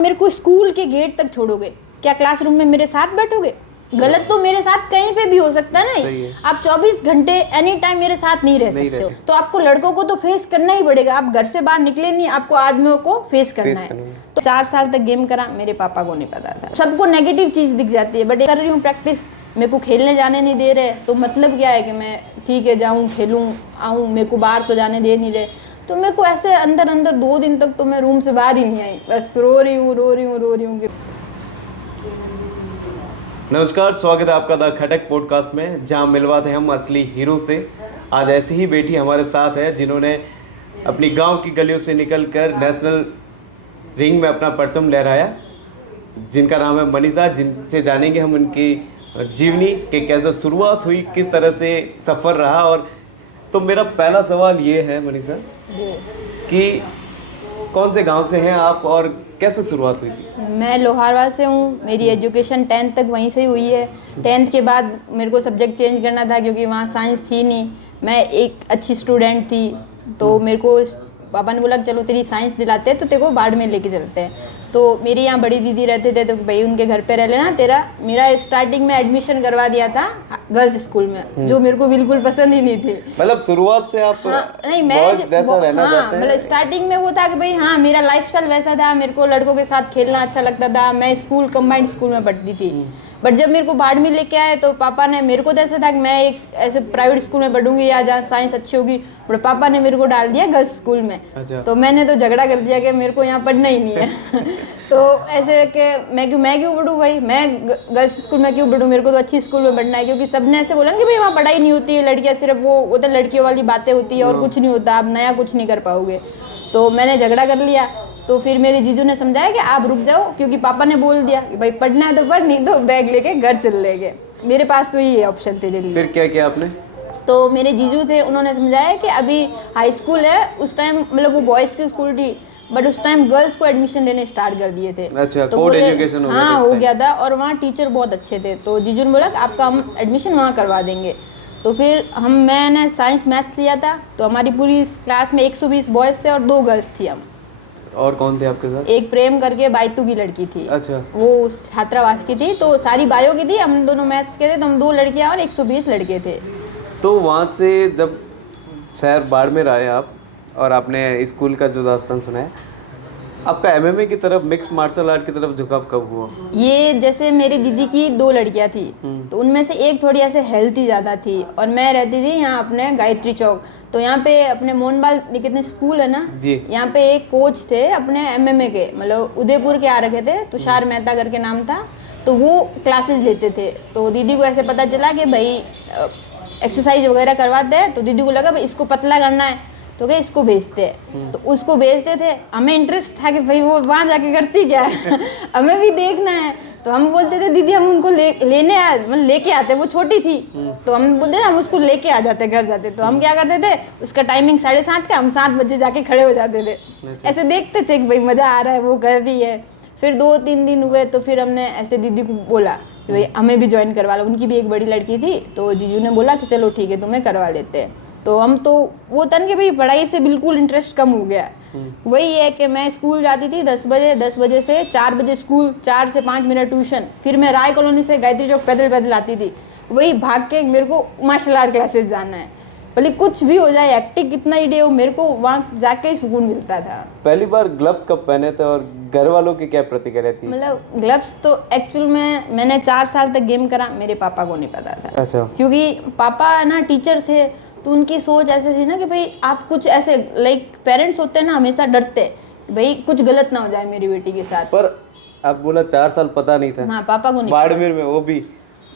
मेरे को स्कूल के गेट तक छोड़ोगे, क्या क्लासरूम में मेरे साथ बैठोगे? गलत तो मेरे साथ कहीं पे भी हो सकता है ना। आप 24 घंटे एनी टाइम मेरे साथ नहीं रह सकते हो। तो आपको लड़कों को तो फेस करना ही पड़ेगा। आप घर से बाहर निकले नहीं, आपको आदमियों को फेस करना है। तो 4 साल तक गेम करा, मेरे पापा को नहीं पता था। सबको नेगेटिव चीज दिख जाती है, बट कर रही हूँ प्रैक्टिस। मेरे को खेलने जाने नहीं दे रहे, तो मतलब क्या है कि मैं ठीक है जाऊँ खेलूँ आऊँ, मेरे को बाहर तो जाने दे नहीं रहे। तो मेरे को ऐसे अंदर अंदर 2 दिन तक तो मैं रूम से बाहर ही नहीं आई, बस रो रही हूँ रो रही हूँ रो रही हूँ। नमस्कार, स्वागत है आपका द खटक पॉडकास्ट में, जहां मिलवाते हैं हम असली हीरो से। आज ऐसी ही बेटी हमारे साथ है जिन्होंने अपनी गांव की गलियों से निकलकर नेशनल रिंग में अपना परचम लहराया, जिनका नाम है मनीषा। जिनसे जानेंगे हम उनकी जीवनी कि कैसे शुरुआत हुई, किस तरह से सफ़र रहा। और तो मेरा पहला सवाल ये है मनीषा कि कौन से गांव से हैं आप और कैसे शुरुआत हुई थी? मैं लोहारवाल से हूँ। मेरी एजुकेशन 10th तक वहीं से हुई है। 10th के बाद मेरे को सब्जेक्ट चेंज करना था क्योंकि वहाँ साइंस थी नहीं। मैं एक अच्छी स्टूडेंट थी, तो मेरे को पापा ने बोला चलो तेरी साइंस दिलाते हैं, तो तेरे को बाढ़ में लेके चलते हैं। तो मेरी यहाँ बड़ी दीदी रहते थे, तो भाई उनके घर पे रह लेना तेरा। मेरा स्टार्टिंग में एडमिशन करवा दिया था गर्ल्स स्कूल में, जो मेरे को बिल्कुल पसंद ही नहीं थी। मतलब शुरुआत से आप नहीं मैं जैसा रहना चाहते हैं? मतलब स्टार्टिंग में वो था कि भाई हाँ मेरा लाइफस्टाइल वैसा था, मेरे को लड़कों के साथ खेलना अच्छा लगता था। मैं स्कूल कंबाइंड स्कूल में पढ़ती थी। बट जब मेरे को बाढ़ में लेके आए तो पापा ने, मेरे को तो ऐसा था कि मैं एक ऐसे प्राइवेट स्कूल में पढ़ूंगी या जहाँ साइंस अच्छी होगी, और पापा ने मेरे को डाल दिया गर्ल्स स्कूल में। अच्छा। तो मैंने तो झगड़ा कर दिया कि मेरे को यहाँ पढ़ना ही नहीं है। तो ऐसे कि मैं क्यों पढ़ूँ भाई, मैं गर्ल्स स्कूल में क्यों पढ़ूँ, मेरे को तो अच्छी स्कूल में पढ़ना है। क्योंकि सबने ऐसे बोला कि भाई वहाँ पढ़ाई नहीं होती है, लड़कियाँ सिर्फ वो तो लड़कियों वाली बातें होती है और कुछ नहीं होता, आप नया कुछ नहीं कर पाओगे। तो मैंने झगड़ा कर लिया। तो फिर मेरे जीजू ने समझाया कि आप रुक जाओ, क्योंकि पापा ने बोल दिया कि भाई पढ़ना है तो पढ़, नहीं तो बैग लेके घर चल लेंगे। मेरे पास तो ये ऑप्शन थे दिल्ली। फिर क्या किया आपने? तो मेरे जीजू थे, उन्होंने समझाया कि अभी हाई स्कूल है। उस टाइम मतलब वो बॉयज़ की स्कूल थी, बट उस टाइम गर्ल्स को एडमिशन लेने स्टार्ट कर दिए थे। अच्छा, तो कोड एजुकेशन हो गया था? हाँ हो गया था, और वहाँ टीचर बहुत अच्छे थे। तो जीजू ने बोला कि आपका हम एडमिशन वहाँ करवा देंगे। तो फिर मैंने साइंस मैथ्स लिया था। तो हमारी पूरी क्लास में 120 बॉयज़ थे और 2 गर्ल्स थी हम। और कौन थे आपके साथ? एक प्रेम करके बायतू की लड़की थी। अच्छा। वो छात्रावास की थी, तो सारी बायो की थी, हम दोनों मैथ्स के थे। तो हम 2 लड़कियाँ और 120 लड़के थे। तो वहाँ से जब शहर बाड़मेर आए आप और आपने स्कूल का जो दास्तान सुनाया, आपका एमएमए की तरफ, मिक्स मार्शल आर्ट की तरफ झुकाव कब हुआ? ये जैसे मेरी दीदी की 2 लड़कियां थी, तो उनमें से एक थोड़ी ऐसे हेल्थी ज़्यादा थी, और मैं रहती थी यहाँ अपने गायत्री चौक। तो यहाँ पे अपने मोहनबाल निकेतन स्कूल है ना जी। यहाँ पे एक कोच थे अपने एमएमए के, मतलब उदयपुर के आ रखे थे, तुषार मेहता करके नाम था। तो वो क्लासेस लेते थे। तो दीदी को ऐसे पता चला कि भाई एक्सरसाइज वगैरह करवाते हैं। तो दीदी को लगा भाई इसको पतला करना है, तो क्या इसको भेजते हैं। तो उसको भेजते थे। हमें इंटरेस्ट था कि भाई वो वहाँ जाके करती क्या है। हमें भी देखना है। तो हम बोलते थे दीदी हम उनको लेके आते, वो छोटी थी। तो हम बोलते थे हम उसको लेके आ जाते, घर जाते। तो हम क्या करते थे, उसका टाइमिंग 7:30 का, हम 7 बजे जाके खड़े हो जाते थे। ऐसे देखते थे कि भाई मज़ा आ रहा है, वो कर रही है। फिर 2-3 दिन हुए, तो फिर हमने ऐसे दीदी को बोला कि भाई हमें भी ज्वाइन करवा लो। उनकी भी एक बड़ी लड़की थी, तो जीजू ने बोला कि चलो ठीक है तुम्हें करवा लेते हैं। तो हम तो वो तन के भाई पढ़ाई से बिल्कुल इंटरेस्ट कम हो गया। वही है कि मैं स्कूल जाती थी 10 बजे, 10 बजे से 4 बजे स्कूल, 4 से 5 मिनट ट्यूशन। फिर मैं राय कॉलोनी से गायत्री चौक पैदल पैदल आती थी, वही भाग के मेरे को मार्शल आर्ट क्लासेस जाना है। भले कुछ भी हो जाए, एक्टिंग कितना ही डे हो, मेरे को वहाँ जाके ही सुकून मिलता था। पहली बार ग्लव्स कब पहने थे और घर वालों की क्या प्रतिक्रिया थी? मतलब ग्लव्स तो एक्चुअल में मैंने 4 साल तक गेम करा, मेरे पापा को नहीं पता था। अच्छा। क्योंकि पापा ना टीचर थे, तो उनकी सोच ऐसे थी ना कि भाई आप कुछ ऐसे, लाइक पेरेंट्स होते हैं ना हमेशा डरते भाई कुछ गलत ना हो जाए मेरी बेटी के साथ। पर आप बोला 4 साल पता नहीं था? हाँ पापा को नहीं बाड़मेर में, वो भी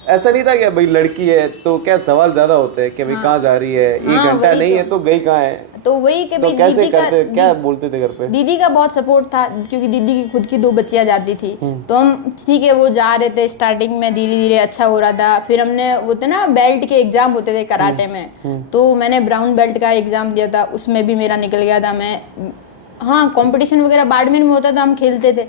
ऐसा नहीं था कि भाई लड़की है तो क्या सवाल ज्यादा होते हैं कि भाई कहाँ जा रही है, 1 घंटा नहीं है तो गई कहाँ है? तो वही कि तो भाई कैसे दीदी करते, का क्या बोलते थे घर पे? दीदी का बहुत सपोर्ट था, क्योंकि दीदी की खुद की 2 बच्चियां जाती थी। तो हम ठीक है वो जा रहे थे, स्टार्टिंग में धीरे धीरे अच्छा हो रहा था। फिर हमने वो थे ना बेल्ट के एग्जाम होते थे कराटे में, तो मैंने ब्राउन बेल्ट का एग्जाम दिया था, उसमें भी मेरा निकल गया था। मैं हाँ कंपटीशन वगैरह बाड़मेर में होता था, हम खेलते थे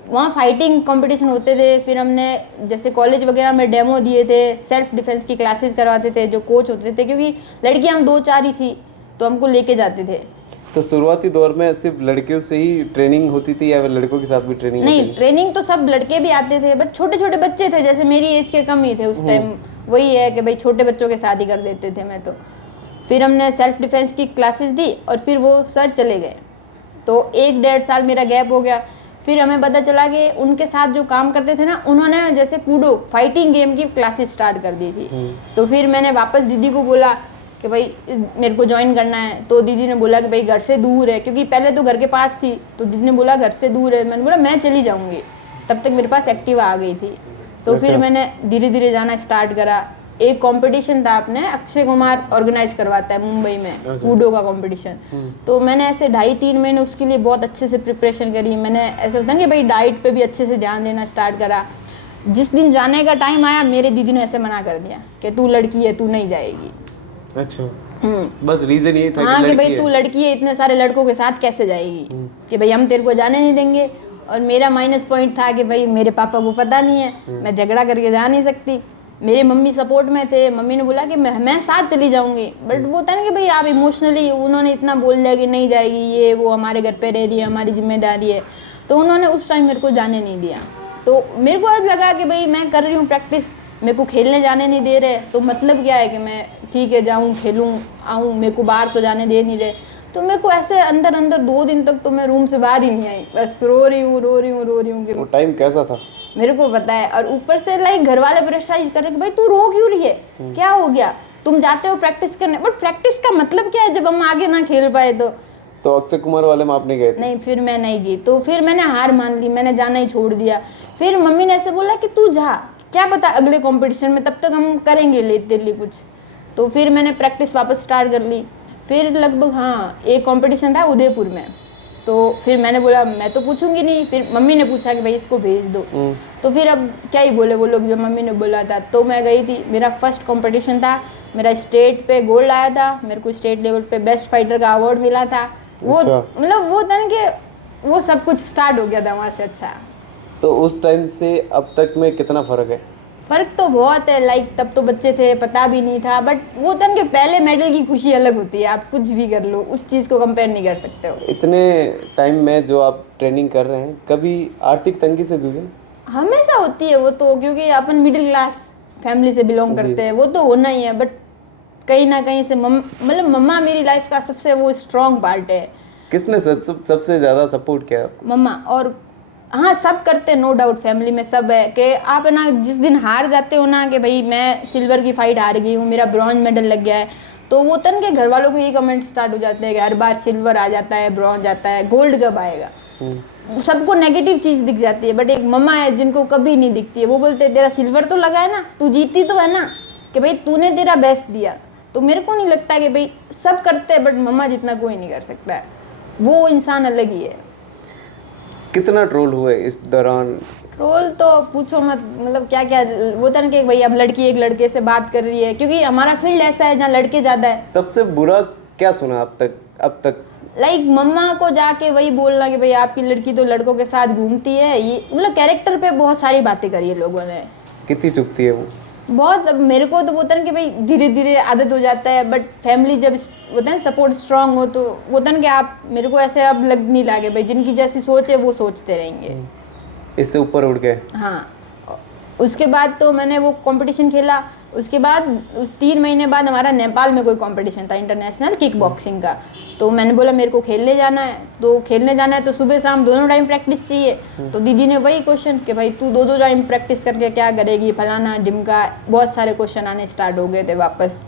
वहाँ, फाइटिंग कंपटीशन होते थे। फिर हमने जैसे कॉलेज वगैरह में डेमो दिए थे, सेल्फ डिफेंस की क्लासेस करवाते थे, जो कोच होते थे, क्योंकि लड़कियाँ हम 2-4 ही थी, तो हमको लेके जाते थे। तो शुरुआती दौर में सिर्फ लड़कियों से ही ट्रेनिंग होती थी या फिर लड़कों के साथ भी ट्रेनिंग होती नहीं, थी? ट्रेनिंग तो सब लड़के भी आते थे, बट छोटे छोटे बच्चे थे, जैसे मेरी एज के कम ही थे उस टाइम। वही है कि भाई छोटे बच्चों के साथ ही कर देते थे मैं तो। फिर हमने सेल्फ डिफेंस की क्लासेस दी और फिर वो सर चले गए, तो 1-1.5 साल मेरा गैप हो गया। फिर हमें पता चला कि उनके साथ जो काम करते थे ना, उन्होंने जैसे कूडो फाइटिंग गेम की क्लासेस स्टार्ट कर दी थी। तो फिर मैंने वापस दीदी को बोला कि भाई मेरे को ज्वाइन करना है। तो दीदी ने बोला कि भाई घर से दूर है, क्योंकि पहले तो घर के पास थी, तो दीदी ने बोला घर से दूर है। मैंने बोला मैं चली जाऊँगी, तब तक मेरे पास एक्टिवा आ गई थी। तो फिर मैंने धीरे धीरे जाना स्टार्ट करा। एक कंपटीशन था अपने, अक्षय कुमार ऑर्गेनाइज करवाता है मुंबई में कूडो का कंपटीशन। तो मैंने ऐसे 2.5-3 महीने उसके लिए बहुत अच्छे से प्रिपरेशन करी। मैंने ऐसे होता है कि भाई डाइट पे भी अच्छे से ध्यान देना स्टार्ट करा। जिस दिन जाने का टाइम आया, मेरे दीदी ने ऐसे मना कर दिया कि तू लड़की है, तू नहीं जाएगी। अच्छा, बस रीजन ये था हाँ कि कि भाई तू लड़की है, इतने सारे लड़कों के साथ कैसे जाएगी, कि भाई हम तेरे को जाने नहीं देंगे। और मेरा माइनस पॉइंट था कि भाई मेरे पापा को पता नहीं है, मैं झगड़ा करके जा नहीं सकती। मेरे मम्मी सपोर्ट में थे, मम्मी ने बोला कि मैं साथ चली जाऊंगी, बट वो था ना कि भाई आप इमोशनली, उन्होंने इतना बोल दिया कि नहीं जाएगी, ये वो हमारे घर पे रह रही है, हमारी जिम्मेदारी है। तो उन्होंने उस टाइम मेरे को जाने नहीं दिया। तो मेरे को आज लगा कि भाई मैं कर रही हूँ प्रैक्टिस, मेरे को खेलने जाने नहीं दे रहे, तो मतलब क्या है कि मैं ठीक है जाऊँ, खेलूँ, आऊँ, मेरे को बाहर तो जाने दे नहीं रहे। तो मेरे को ऐसे अंदर अंदर 2 दिन तक तो मैं रूम से बाहर ही नहीं आई, बस रो रही हूँ कि वो टाइम कैसा था? मेरे को पता है। और ऊपर से लाइक घर वाले प्रेशराइज कर रहे कि भाई तू रो क्यों रही है, क्या हो गया, तुम जाते हो प्रैक्टिस करने, बट प्रैक्टिस का मतलब क्या है जब हम आगे ना खेल पाए। तो अक्षय कुमार वाले में आपने गए थे? नहीं, फिर मैं नहीं गई। तो फिर मैंने हार मान ली, मैंने जाना ही छोड़ दिया। फिर मम्मी ने ऐसे बोला कि तू जा, क्या पता अगले कंपटीशन में, तब तक हम करेंगे तेरे लिए कुछ। तो फिर मैंने प्रैक्टिस वापस स्टार्ट कर ली। फिर लगभग हाँ, एक कंपटीशन था उदयपुर में, तो फिर मैंने बोला मैं तो पूछूंगी नहीं। फिर मम्मी ने पूछा कि भाई इसको भेज दो। तो फिर अब क्या ही बोले वो लोग, जो मम्मी ने बोला था। तो मैं गई थी, मेरा फर्स्ट कंपटीशन था, मेरा स्टेट पे गोल्ड आया था, मेरे को स्टेट लेवल पे बेस्ट फाइटर का अवार्ड मिला था। वो मतलब वो था कि वो सब कुछ स्टार्ट हो गया था वहाँ से। अच्छा, तो उस टाइम से अब तक में कितना फ़र्क है? फ़र्क तो बहुत है। लाइक तब तो बच्चे थे, पता भी नहीं था, बट वो था कि पहले मेडल की खुशी अलग होती है, आप कुछ भी कर लो, उस चीज़ को कंपेयर नहीं कर सकते हो। इतने टाइम में जो आप ट्रेनिंग कर रहे हैं, कभी आर्थिक तंगी से जूझे? हमेशा होती है वो तो, क्योंकि अपन मिडिल क्लास फैमिली से बिलोंग करते हैं, वो तो होना ही है। बट कहीं ना कहीं से मतलब मम्मा मेरी लाइफ का सबसे वो स्ट्रॉन्ग पार्ट है। किसने सबसे ज़्यादा सपोर्ट किया आपको? मम्मा। और हाँ, सब करते नो डाउट, फैमिली में सब है कि आप है ना, जिस दिन हार जाते हो ना कि भाई मैं सिल्वर की फाइट हार गई हूँ, मेरा ब्रॉन्ज मेडल लग गया है, तो वो तन के घर वालों को ये कमेंट स्टार्ट हो जाते हैं कि हर बार सिल्वर आ जाता है, ब्रॉन्ज आता है, गोल्ड कब आएगा। सबको नेगेटिव चीज़ दिख जाती है, बट एक मम्मा है जिनको कभी नहीं दिखती है। वो बोलते हैं तेरा सिल्वर तो लगा है ना, तू जीती तो है ना, कि भाई तूने तेरा बेस्ट दिया। तो मेरे को नहीं लगता कि भाई सब करते हैं, बट मम्मा जितना कोई नहीं कर सकता है, वो इंसान अलग ही है। कितना ट्रोल हुए इस दौरान? ट्रोल तो पूछो मत, मतलब क्या क्या वो था कि भाई अब लड़की एक लड़के से बात कर रही है, क्योंकि हमारा फील्ड ऐसा है जहाँ लड़के ज़्यादा है। सबसे बुरा क्या सुना अब तक? लाइक मम्मा को जाके वही बोलना कि भाई आपकी लड़की तो लड़कों के साथ घूमती है, ये मतलब कैरेक्टर पे बहुत सारी बातें करी है लोगों ने। कितनी चुभती है वो? बहुत। अब मेरे को तो बोलता है कि भाई धीरे धीरे आदत हो जाता है, बट फैमिली जब होता है सपोर्ट स्ट्रांग हो, तो बोलता है कि आप मेरे को ऐसे अब लग नहीं लगे भाई जिनकी जैसी सोच है वो सोचते रहेंगे, इससे ऊपर उठ गए। हाँ। उसके बाद तो मैंने वो कंपटीशन खेला। उसके बाद 3 महीने बाद हमारा नेपाल में कोई कंपटीशन था इंटरनेशनल किक बॉक्सिंग का। तो मैंने बोला मेरे को खेलने जाना है, तो खेलने जाना है तो सुबह शाम दोनों टाइम प्रैक्टिस चाहिए। तो दीदी ने वही क्वेश्चन कि भाई तू 2 टाइम प्रैक्टिस करके क्या करेगी, फलाना ढिमका, बहुत सारे क्वेश्चन आने स्टार्ट हो गए थे वापस।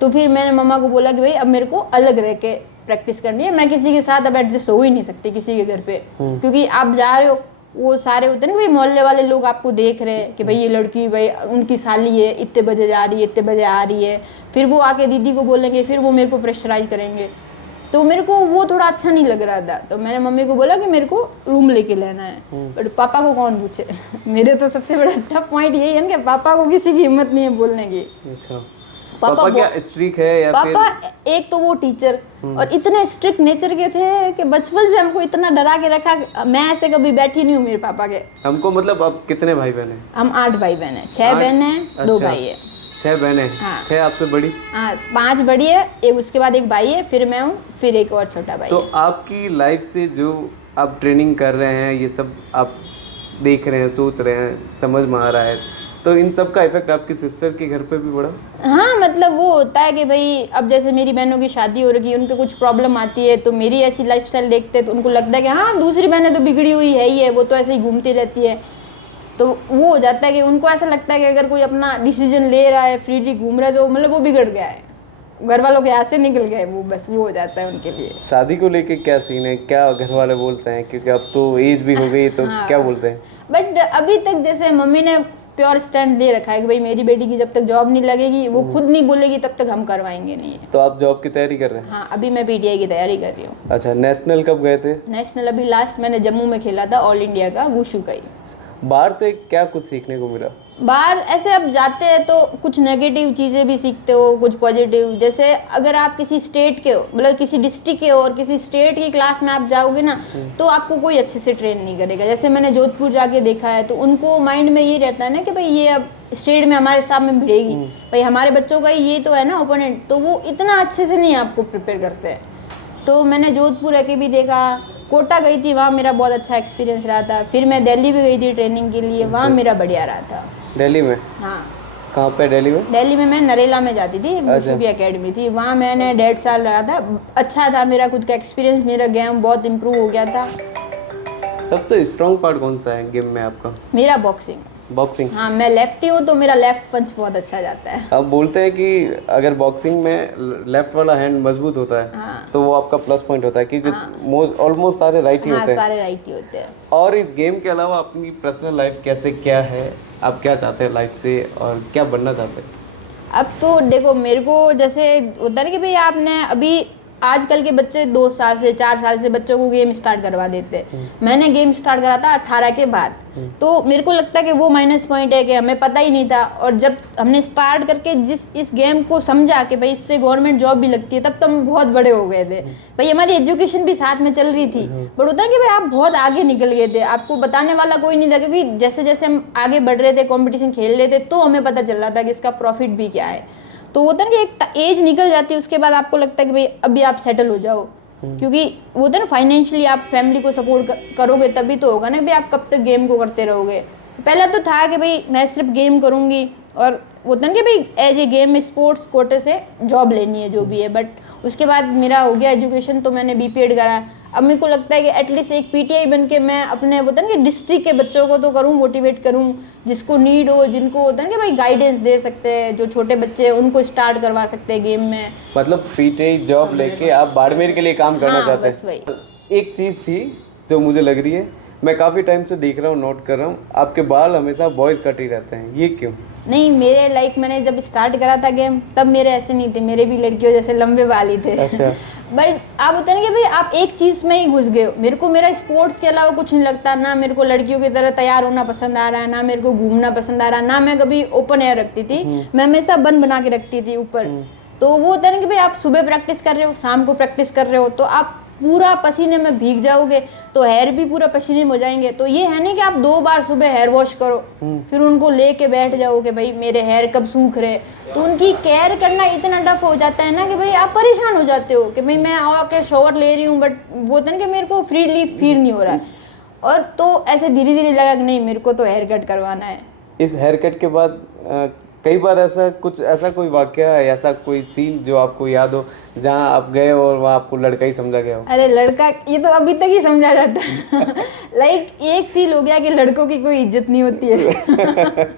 तो फिर मैंने मम्मा को बोला कि भाई अब मेरे को अलग रह के प्रैक्टिस करनी है, मैं किसी के साथ अब एडजस्ट हो ही नहीं सकती किसी के घर पे, क्योंकि आप जा रहे हो, वो सारे होते हैं ना भाई मोहल्ले वाले लोग आपको देख रहे हैं कि भाई ये लड़की भाई उनकी साली है, इतने बजे जा रही है, इतने बजे आ रही है, फिर वो आके दीदी को बोलेंगे, फिर वो मेरे को प्रेशराइज करेंगे। तो मेरे को वो थोड़ा अच्छा नहीं लग रहा था। तो मैंने मम्मी को बोला कि मेरे को रूम लेके लेना है, बट पापा को कौन पूछे मेरे तो सबसे बड़ा टफ पॉइंट यही है ना कि पापा को किसी की हिम्मत नहीं है बोलने की। अच्छा, पापा क्या स्ट्रिक्ट है या पापा फिर? एक तो वो टीचर, और इतने स्ट्रिक्ट नेचर के थे कि बचपन से हमको इतना डरा के रखा, मैं ऐसे कभी बैठी नहीं हूँ मेरे पापा के। हमको मतलब अब कितने भाई बहन हैं? हम 8 भाई बहन हैं, 6 बहन हैं, 2 भाई है। 6 बहनें? हाँ। 6 आपसे बड़ी? हाँ 5 बड़ी है, एक उसके बाद एक भाई है, फिर मैं हूँ, फिर एक और छोटा भाई तो है। आपकी लाइफ से जो आप ट्रेनिंग कर रहे हैं, ये सब आप देख रहे हैं, सोच रहे हैं, समझ में आ रहा है, तो इन सब का इफेक्ट आपकी सिस्टर के घर पे भी पड़ा? हाँ मतलब वो होता है कि भाई अब जैसे मेरी बहनों की शादी हो रही है, उनको कुछ प्रॉब्लम आती है, तो मेरी ऐसी लाइफस्टाइल देखते हैं तो उनको लगता है कि हाँ दूसरी बहनें तो बिगड़ी हुई है ही है, वो तो ऐसे ही घूमती रहती है। तो वो हो जाता है कि उनको ऐसा लगता है कि अगर कोई अपना डिसीजन ले रहा है, फ्रीली घूम रहा है, तो मतलब वो बिगड़ गया है, घर वालों के हाथ से निकल गए वो, बस वो हो जाता है उनके लिए। शादी को लेके क्या सीन है, क्या घर वाले बोलते हैं, क्योंकि अब तो एज भी हो गई, तो हाँ। क्या बोलते हैं? बट अभी तक जैसे मम्मी ने प्योर स्टैंड ले रखा है कि भाई मेरी बेटी की जब तक जॉब नहीं लगेगी, वो खुद नहीं बोलेगी, तब तक हम करवाएंगे नहीं है। तो आप जॉब की तैयारी कर रहे हैं? हाँ अभी मैं पीटीआई की तैयारी कर रही हूँ। अच्छा, नेशनल कब गए थे? नेशनल अभी लास्ट मैंने जम्मू में खेला था, ऑल इंडिया का वुशु का ही। बाहर से क्या कुछ सीखने को मिला? बाहर ऐसे अब जाते हैं तो कुछ नेगेटिव चीज़ें भी सीखते हो, कुछ पॉजिटिव। जैसे अगर आप किसी स्टेट के हो, मतलब किसी डिस्ट्रिक्ट के हो और किसी स्टेट की क्लास में आप जाओगे ना, तो आपको कोई अच्छे से ट्रेन नहीं करेगा। जैसे मैंने जोधपुर जाके देखा है, तो उनको माइंड में ये रहता है ना कि भाई ये अब स्टेट में हमारे सामने भिड़ेगी, भाई हमारे बच्चों का ही ये तो है ना ओपोनेंट, तो वो इतना अच्छे से नहीं आपको प्रिपेयर करते हैं। तो मैंने जोधपुर आके भी देखा, कोटा गई थी, वहाँ मेरा बहुत अच्छा एक्सपीरियंस रहा था। फिर मैं दिल्ली भी गई थी ट्रेनिंग के लिए, वहाँ मेरा बढ़िया रहा था। दिल्ली में? हाँ कहाँ पे दिल्ली में? दिल्ली में मैं नरेला में जाती थी, वुशु की एकेडमी थी, वहाँ मैंने 1.5 साल रहा था। अच्छा था मेरा खुद का एक्सपीरियंस, मेरा गेम बहुत इम्प्रूव हो गया था। सबसे स्ट्रॉन्ग पार्ट कौन सा है गेम में आपका? मेरा बॉक्सिंग। बॉक्सिंग? हाँ मैं लेफ्टी हूँ, तो मेरा लेफ्ट पंच बहुत अच्छा जाता है। आप बोलते हैं कि अगर बॉक्सिंग में लेफ्ट वाला हैंड मजबूत होता है, हाँ। तो वो आपका प्लस पॉइंट होता है, क्योंकि ऑलमोस्ट सारे राइट ही हाँ होते हैं। सारे राइट ही होते हैं। और इस गेम के अलावा अपनी पर्सनल लाइफ कैसे क्या है, आप क्या चाहते हैं लाइफ से और क्या बनना चाहते हैं? अब तो देखो मेरे को जैसे होता है ना कि भाई आपने अभी आजकल के बच्चे 2 साल से 4 साल से बच्चों को गेम स्टार्ट करवा देते हैं। मैंने गेम स्टार्ट करा था 18 के बाद, तो मेरे को लगता है कि वो माइनस पॉइंट है कि हमें पता ही नहीं था। और जब हमने स्टार्ट करके जिस इस गेम को समझा कि भाई इससे गवर्नमेंट जॉब भी लगती है, तब तो हम बहुत बड़े हो गए थे भाई, हमारी एजुकेशन भी साथ में चल रही थी। बट होता है कि भाई आप बहुत आगे निकल गए थे, आपको बताने वाला कोई नहीं था, क्योंकि जैसे जैसे हम आगे बढ़ रहे थे, कॉम्पिटिशन खेल रहे थे, तो हमें पता चल रहा था कि इसका प्रॉफिट भी क्या है। तो होता है ना कि एक एज निकल जाती है, उसके बाद आपको लगता है कि भाई अभी आप सेटल हो जाओ, क्योंकि वो होता है ना फाइनेंशियली आप फैमिली को सपोर्ट करोगे तभी तो होगा ना भाई, आप कब तक गेम को करते रहोगे। पहला तो था कि भाई मैं सिर्फ गेम करूँगी, और होता है ना कि भाई एज ए गेम स्पोर्ट्स कोटे से जॉब लेनी है जो भी है। बट उसके बाद मेरा हो गया एजुकेशन, तो मैंने बीपीएड करा। अब मेरे को लगता है कि एटलीस्ट एक पीटीआई बन के मैं अपने होता है ना कि डिस्ट्रिक्ट के बच्चों को तो करूँ, मोटिवेट करूँ, जिसको नीड हो, जिनको होता है ना कि भाई गाइडेंस दे सकते हैं, जो छोटे बच्चे हैं उनको स्टार्ट करवा सकते हैं गेम में। मतलब पीटीआई जॉब लेके आप बाड़मेर के लिए काम करना हाँ, चाहते बस हैं? एक चीज़ थी जो मुझे लग रही है, मैं काफ़ी टाइम से देख रहा हूँ, नोट कर रहा हूँ, आपके बाल हमेशा बॉयज़ कट ही रहते हैं, ये क्यों? नहीं मेरे लाइक मैंने जब स्टार्ट करा था गेम, तब मेरे ऐसे नहीं थे, मेरे भी लड़कियों जैसे लंबे बाल ही थे। अच्छा। बट आप होता है ना कि भाई आप एक चीज़ में ही घुस गए हो। मेरे को मेरा स्पोर्ट्स के अलावा कुछ नहीं लगता, ना मेरे को लड़कियों की तरह तैयार होना पसंद आ रहा है, ना मेरे को घूमना पसंद आ रहा है, ना मैं कभी ओपन एयर रखती थी, मैं हमेशा बन बना के रखती थी ऊपर। तो वो होता है ना कि भाई आप सुबह प्रैक्टिस कर रहे हो, शाम को प्रैक्टिस कर रहे हो, तो आप पूरा पसीने में भीग जाओगे, तो हेयर भी पूरा पसीने में हो जाएंगे। तो ये है नहीं कि आप 2 बार सुबह हेयर वॉश करो, फिर उनको लेके बैठ जाओ कि भाई मेरे हेयर कब सूख रहे। तो उनकी केयर करना इतना टफ हो जाता है ना कि भाई आप परेशान हो जाते हो कि भाई मैं आके शॉवर ले रही हूँ, बट वो होता है ना कि मेरे को फ्रीली फील नहीं हो रहा है। और तो ऐसे धीरे धीरे लगा कि नहीं मेरे को तो हेयर कट करवाना है। इस हेयर कट के बाद कई बार ऐसा कोई वाकया है, ऐसा कोई सीन जो आपको याद हो, जहाँ आप गए और वहाँ आपको लड़का ही समझा गया हो? अरे लड़का ये तो अभी तक ही समझा जाता है। लाइक एक फील हो गया कि लड़कों की कोई इज्जत नहीं होती है।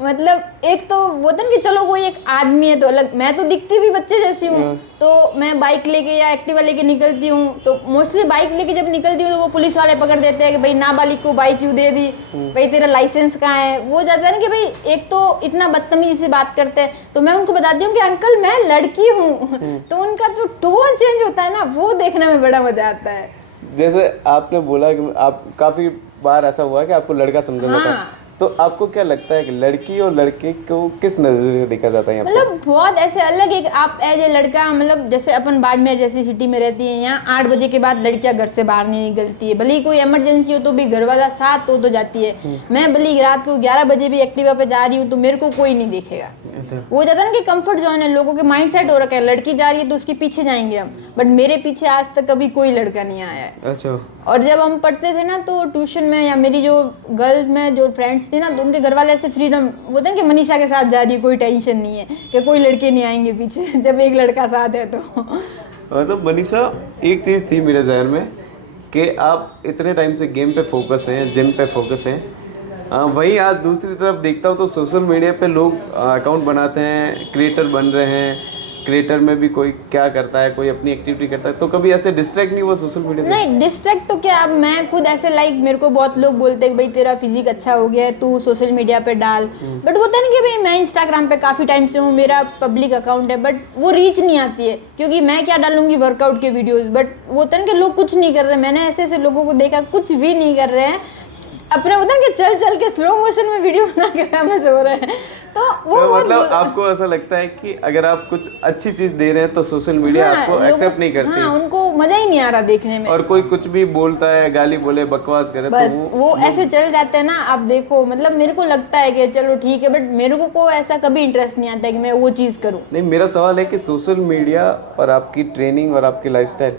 मतलब एक तो वो था ना कि चलो कोई एक आदमी है तो अलग, मैं तो दिखती भी बच्चे जैसी हूँ, तो मैं बाइक लेके या एक्टिवा लेके निकलती हूँ, तो मोस्टली बाइक लेके जब निकलती हूँ तो वो पुलिस वाले पकड़ देते हैं कि भाई नाबालिग को बाइक क्यों दे दी, भाई तेरा लाइसेंस कहाँ है। वो जाता है ना कि भाई एक तो इतना बदतमीजी से बात करते हैं, तो मैं उनको बताती हूँ कि अंकल मैं लड़की हूँ। तो उनका जो टोन चेंज होता है ना, वो देखने में बड़ा मजा आता है। जैसे आपने बोला कि आप काफ़ी बार ऐसा हुआ कि आपको लड़का समझा जाता है, हाँ। तो आपको क्या लगता है कि लड़की और लड़के को किस नज़रिए से देखा जाता है यहाँ पे? मतलब बहुत ऐसे अलग एक आप एज ए लड़का, मतलब जैसे अपन बाड़मेर जैसी सिटी में रहती है, यहाँ 8 बजे के बाद लड़कियां घर से बाहर नहीं निकलती है। भले ही कोई इमरजेंसी हो तो भी घर वाला साथ तो जाती है। मैं भले ही रात को 11 बजे भी एक्टिवा पे जा रही हूँ तो मेरे को कोई नहीं देखेगा। अच्छा। वो जाता है ना कि कंफर्ट जोन है, लोगों के माइंड सेट हो रखा है लड़की जा रही है तो उसके पीछे जाएंगे हम, बट मेरे पीछे आज तक कभी कोई लड़का नहीं आया है। अच्छा। और जब हम पढ़ते थे ना तो ट्यूशन में या मेरी जो गर्ल्स में जो फ्रेंड्स थी ना, तो उनके घर वाले ऐसे फ्रीडम वो थे कि मनीषा के साथ जा रही है, कोई टेंशन नहीं है कि कोई लड़के नहीं आएंगे पीछे जब एक लड़का साथ है तो। मतलब मनीषा, एक चीज़ थी मेरे जहन में कि आप इतने टाइम से गेम पे फोकस हैं, जिम पे फोकस हैं, वहीं आज दूसरी तरफ देखता हूँ तो सोशल मीडिया पे लोग अकाउंट बनाते हैं, क्रिएटर बन रहे हैं, क्रिएटर में भी कोई क्या करता है, कोई अपनी एक्टिविटी करता है, तो कभी ऐसे डिस्ट्रैक्ट नहीं हुआ सोशल मीडिया से? नहीं डिस्ट्रैक्ट तो क्या, अब मैं खुद ऐसे लाइक मेरे को बहुत लोग बोलते हैं कि भाई तेरा फिजिक अच्छा हो गया है, तू सोशल मीडिया पे डाल, बट वो होता नहीं कि भाई मैं इंस्टाग्राम पे काफ़ी टाइम से हूँ, मेरा पब्लिक अकाउंट है, बट वो रीच नहीं आती है क्योंकि मैं क्या डालूंगी वर्कआउट के वीडियोस, बट वो होता है ना कि लोग कुछ नहीं कर रहे। मैंने ऐसे ऐसे लोगों को देखा कुछ भी नहीं कर रहे हैं, अपने होता है कि चल चल के स्लो मोशन में वीडियो बना के फेमस हो रहे हैं, तो वो तो बहुत मतलब आपको ऐसा लगता है कि अगर आप कुछ अच्छी चीज़ दे रहे हैं तो सोशल मीडिया हाँ, आपको एक्सेप्ट नहीं करती? हाँ, उनको मजा ही नहीं आ रहा देखने में। और कोई कुछ भी बोलता है, गाली बोले, बकवास करे, बस तो वो ऐसे चल जाते हैं ना, आप देखो मतलब मेरे को लगता है कि चलो ठीक है, बट मेरे को ऐसा कभी इंटरेस्ट नहीं आता है कि मैं वो चीज़ करूँ। नहीं, मेरा सवाल है कि सोशल मीडिया और आपकी ट्रेनिंग और आपकी लाइफस्टाइल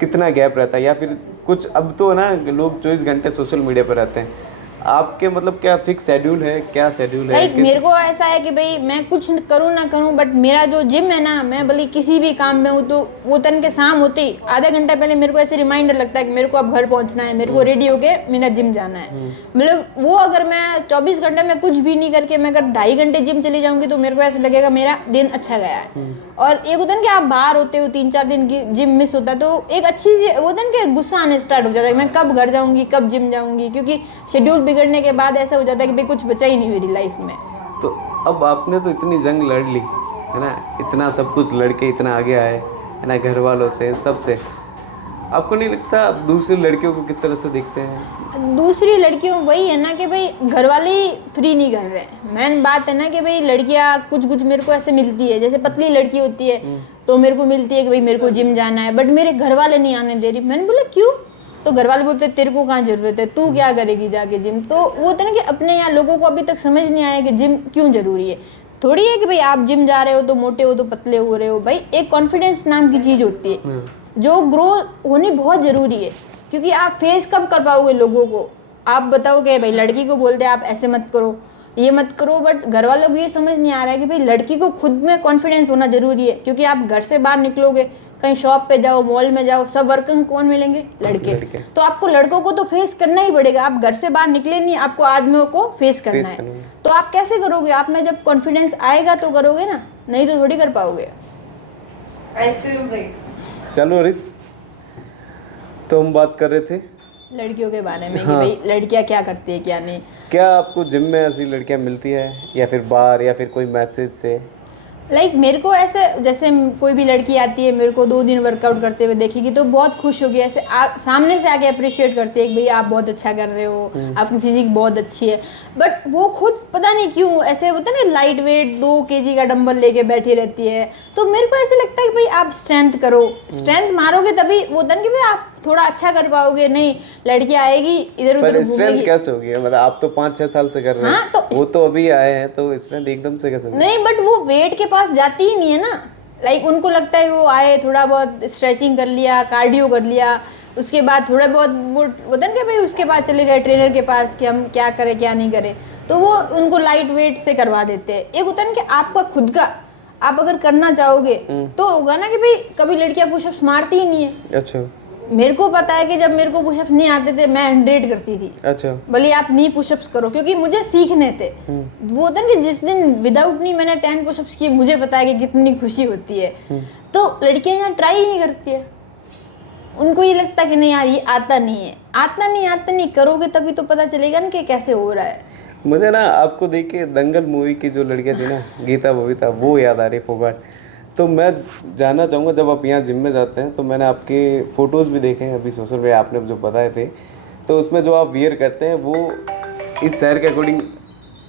कितना गैप रहता है, या फिर कुछ अब तो ना लोग 24 घंटे सोशल मीडिया पर रहते हैं, आपके मतलब क्या फिक्स शेड्यूल है, क्या शेड्यूल है? लाइक मेरे को ऐसा है कि भाई मैं कुछ करूँ ना करूँ, बट मेरा जो जिम है ना, मैं भले किसी भी काम में हूँ तो वो तन के शाम होते ही आधा घंटा पहले मेरे को ऐसे रिमाइंडर लगता है कि मेरे को अब घर पहुँचना है, मेरे को रेडी होके मेरा जिम जाना है। मतलब वो अगर मैं 24 घंटे में कुछ भी नहीं करके मैं अगर 2.5 घंटे जिम चली जाऊँगी तो मेरे को ऐसा लगेगा मेरा दिन अच्छा गया है। और एक होता है कि आप बाहर होते हो 3-4 दिन की जिम मिस होता है तो एक अच्छी सी होता है कि गुस्सा आने स्टार्ट हो जाता है, मैं कब घर जाऊँगी, कब जिम जाऊँगी, क्योंकि शेड्यूल बिगड़ने के बाद ऐसा हो जाता है कि भाई कुछ बचा ही नहीं मेरी लाइफ में। तो अब आपने तो इतनी जंग लड़ ली है ना, इतना सब कुछ लड़के इतना आगे आए है ना, घर वालों से, सबसे, आपको नहीं लगता आप दूसरी लड़कियों को किस तरह से देखते हैं? दूसरी लड़कियों वही है ना कि भाई घर वाले ही फ्री नहीं कर रहे। मेन बात है ना कि भाई लड़कियां कुछ कुछ मेरे को ऐसे मिलती है, जैसे पतली लड़की होती है तो मेरे को मिलती है कि भाई मेरे को जिम जाना है, बट मेरे घर वाले नहीं आने दे रही। मैंने बोला क्यों? तो घर वाले बोलते तेरे को कहाँ जरूरत है, तू क्या करेगी जाके जिम। तो वो होता है ना कि अपने यहाँ लोगों को अभी तक समझ नहीं आया कि जिम क्यों जरूरी है। थोड़ी है कि भाई आप जिम जा रहे हो तो मोटे हो तो पतले हो रहे हो, भाई एक कॉन्फिडेंस नाम की चीज़ होती है जो ग्रो होनी बहुत ज़रूरी है, क्योंकि आप फेस कब कर पाओगे लोगों को। आप बताओगे भाई लड़की को बोलते हैं आप ऐसे मत करो, ये मत करो, बट घर वालों को ये समझ नहीं आ रहा है कि भाई लड़की को खुद में कॉन्फिडेंस होना जरूरी है, क्योंकि आप घर से बाहर निकलोगे, कहीं शॉप पे जाओ, मॉल में जाओ, सब वर्किंग कौन मिलेंगे? लड़के। तो आपको लड़कों को तो फेस करना ही पड़ेगा, आप घर से बाहर निकले नहीं, आपको आदमियों को फेस करना है। तो आप कैसे करोगे? आप में जब कॉन्फिडेंस आएगा तो करोगे ना, नहीं तो थोड़ी कर पाओगे। Ice cream break. चलो रिस, तो हम बात कर रहे थे लड़कियों के बारे में हाँ। कि भाई लड़कियां क्या करती है क्या नहीं। क्या आपको जिम में ऐसी लड़कियां मिलती है, या फिर बाहर, या फिर कोई मैसेज से? लाइक मेरे को ऐसे जैसे कोई भी लड़की आती है मेरे को 2 दिन वर्कआउट करते हुए देखेगी तो बहुत खुश होगी, ऐसे सामने से आके अप्रिशिएट करती है कि भाई आप बहुत अच्छा कर रहे हो, आपकी फिजिक बहुत अच्छी है, बट वो खुद पता नहीं क्यों ऐसे होता है ना, लाइट वेट 2 kg का डंबल लेके बैठी रहती है। तो मेरे को ऐसे लगता है कि भाई आप स्ट्रेंथ करो, स्ट्रेंथ मारोगे तभी वो होता है कि भाई आप थोड़ा अच्छा कर पाओगे। नहीं लड़की आएगी इधर उधर घूमेगी। स्ट्रेंथ कैसे होगी? मतलब आप तो 5-6 साल से कर रहे हैं। हाँ, तो वो तो अभी आए हैं, तो स्ट्रेंथ एकदम से कैसे होगी? नहीं, बट वो वेट के पास जाती ही नहीं है ना। लाइक उनको लगता है वो आए, थोड़ा बहुत स्ट्रेचिंग कर लिया, कार्डियो कर लिया, उसके बाद थोड़ा बहुत वो होता है ना कि भाई उसके बाद चले गए ट्रेनर के पास कि हम क्या करें क्या नहीं करें, तो वो उनको लाइट वेट से करवा देते हैं। एक होता है ना कि आपका खुद का आप अगर करना चाहोगे तो होगा ना कि भाई कभी लड़कियां पुशअप्स मारती ही नहीं है। अच्छा। मेरे को पता है कि जब मेरे को पुशअप्स नहीं आते थे मैं 100 करती थी। अच्छा। भले आप नी पुशअप्स करो, क्योंकि मुझे सीखने थे। वो होता है कि जिस दिन विदाउट नी मैंने 10 पुशअप्स किए मुझे पता है कि कितनी खुशी होती है। तो लड़कियां यहाँ ट्राई ही नहीं करती है, उनको ये लगता है कि नहीं यार ये आता नहीं है। आता नहीं करोगे तभी तो पता चलेगा ना कि कैसे हो रहा है। मुझे ना आपको देख के दंगल मूवी की जो लड़कियां थी ना, गीता बबीता, वो याद आ रही फोगाट। तो मैं जानना चाहूँगा, जब आप यहाँ जिम में जाते हैं तो मैंने आपके फ़ोटोज़ भी देखे हैं अभी सोशल मीडिया आपने जो बताए थे, तो उसमें जो आप वियर करते हैं वो इस शहर के अकॉर्डिंग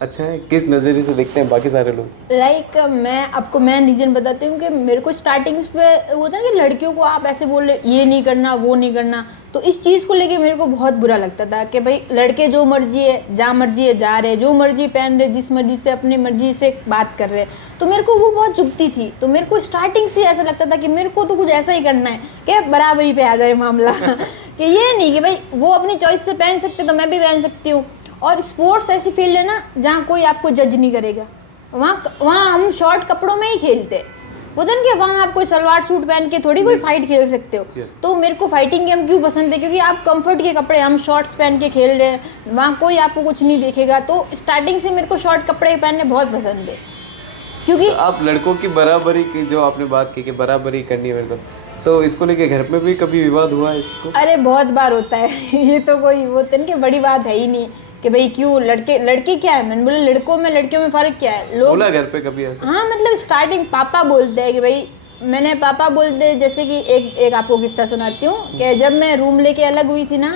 अच्छा है? किस नज़रिए से देखते हैं बाकी सारे लोग? लाइक मैं आपको मेन रीजन बताती हूँ कि मेरे को स्टार्टिंग पे होता है ना कि लड़कियों को आप ऐसे बोल रहे ये नहीं करना वो नहीं करना, तो इस चीज़ को लेके मेरे को बहुत बुरा लगता था कि भाई लड़के जो मर्जी है जहाँ मर्जी है जा रहे, जो मर्जी पहन रहे, जिस मर्जी से अपनी मर्जी से बात कर रहे, तो मेरे को वो बहुत चुभती थी। तो मेरे को स्टार्टिंग से ऐसा लगता था कि मेरे को तो कुछ ऐसा ही करना है कि बराबरी पे आ जाए मामला कि ये नहीं कि भाई वो अपनी चॉइस से पहन सकते तो मैं भी पहन सकती हूँ। और स्पोर्ट्स ऐसी फील्ड है ना जहाँ कोई आपको जज नहीं करेगा, वहाँ हम शॉर्ट कपड़ों में ही खेलते हैं। वो तो कि वहाँ आप कोई सलवार सूट पहन के थोड़ी कोई फाइट खेल सकते हो। तो मेरे को फाइटिंग गेम क्यों पसंद है, क्योंकि आप कंफर्ट के कपड़े, हम शॉर्ट्स पहन के खेल रहे हैं, वहाँ कोई आपको कुछ नहीं देखेगा। तो स्टार्टिंग से मेरे को शॉर्ट कपड़े पहनने बहुत पसंद है, क्योंकि तो आप लड़कों की बराबरी की जो आपने बात की कि बराबरी करनी है मेरे को, तो इसको लेके घर में भी कभी विवाद हुआ है इसको? अरे बहुत बार होता है ये तो कोई वो तो नहीं बड़ी बात है ही नहीं कि भाई क्यों लड़के लड़के क्या है, मैंने बोला लड़कों में लड़कियों में फ़र्क क्या है। लोग बोला घर पे कभी ऐसा? हाँ मतलब स्टार्टिंग पापा बोलते हैं कि भाई, मैंने पापा बोलते जैसे कि एक आपको किस्सा सुनाती हूँ कि जब मैं रूम लेके अलग हुई थी ना,